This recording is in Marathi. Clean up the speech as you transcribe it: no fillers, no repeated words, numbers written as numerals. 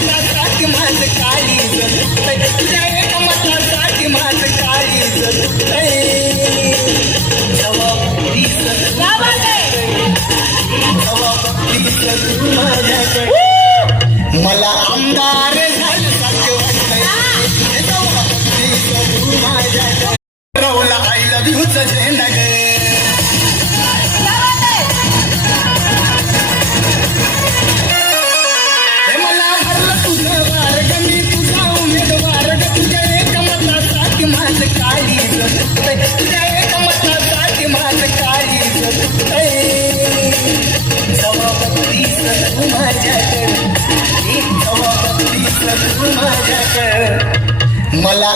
मतासाठी माझं काळीज तुझ्या एका मतासाठी माझं काळीज मला आमदार झालं सारखं वाटतंय माझ्या रवला आय लव्ह यूचं झेंडा ग मला भरलं तुझं वारग मी तुझा उमेदवार ग तुझ्या एका मतासाठी माझं काळीज तुझ्या एका मतासाठी माझं काळीज जबाबदारीच तू माझ्याकडे जबाबदारीच तू माझ्याकडे मला